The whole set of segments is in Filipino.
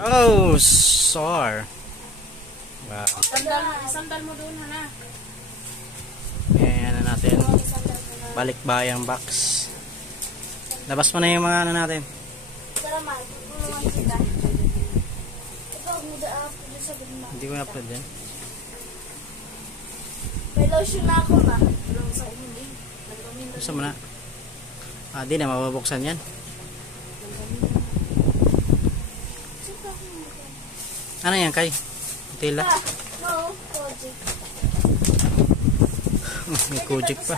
Oh, sore. Wow. Sandal mo doon, Hana. Ayan na natin. Balik bayang box. Labas mo na yung mga ano natin. Salamat. Tulungan kita. Ikaw, muda-upload sa bigma. Hindi ko na-upload yan. May lotion na ako ma. Gusto mo na? Di na mababuksan yan. Ano yan, Kay? Tila? No, Kojic. May Kojic pa.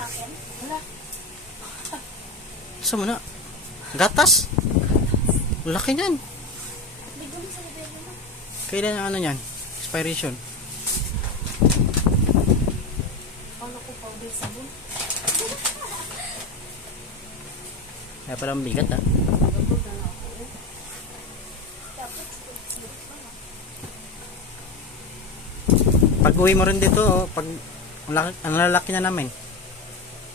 Gusto mo na? Gatas? Laki yan. Bigyan mo sa libero mo. Kailan yung ano yan? Expiration. Ano ko powder sabon? Kaya parang bigat ha. Pag uwi mo rin dito, pag ang lalaki na namin.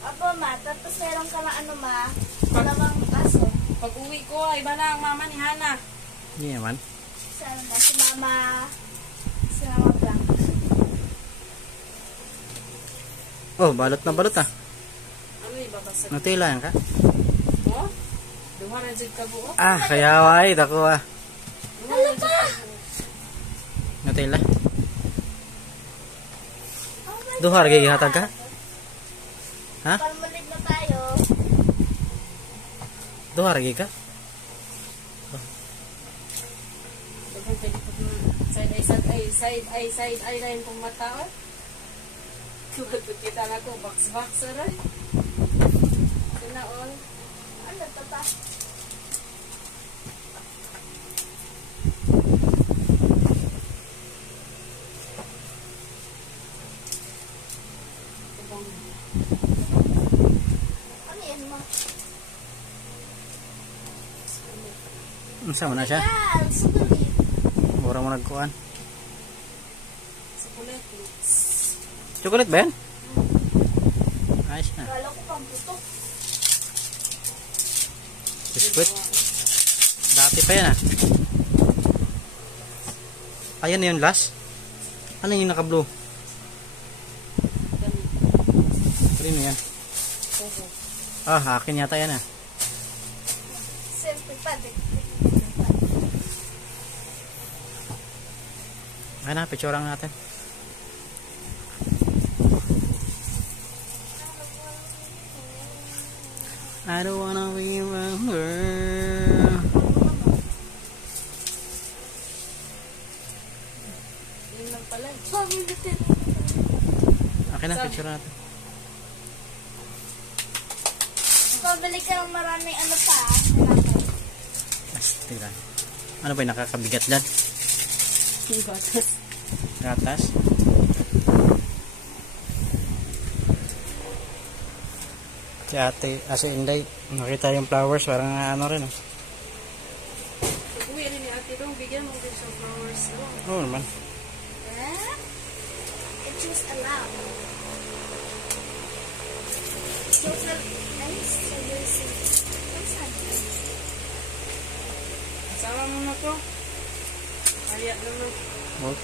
Apo ma, tapos meron ka na ano ma, dalawang aso. Pag uwi ko, iba na ang mama ni Hana. Hindi naman. Sana na si Mama Blanc. Oh, balot na balot ah. Ano ibabasag? Natilaan ka? Oh? Duha na dyan ka buo? Kaya wait ako ah. Ano pa? Natila. Duhar gigi hatag ka? Ha? Palmulig na tayo. Duhar gigi ka? Side eye na yung pong mata. Tuwag kita na ko, box rin. Sinaon. Ano to pa? Ano yan ma? Saan mo na siya? Yan, sugulit. Mura mo nagkuhan. Chocolate. Chocolate ba yan? Ayos na. Kala ko pang putok. Biskuit. Dati pa yan ah. Ayan na yung last. Ano yung naka-blue? Ano yan? Akin yata yan ah. Siyempre pa, Ayan na, picturean natin. I don't wanna remember. Yun lang pala. Akin na, picture natin. Pabalik ka ng maraming ano pa. Tira. Ano ba yung nakakabigat dyan? Gatas. Si ate, si Inday, nakita yung flowers, parang ano rin. Pag-uwi rin ni ate doon, bigyan mo din sa flowers. Oo naman. Eh? It choose allowed. Social nice services. What's that? Sama mo na to. Kaya naman. Oh.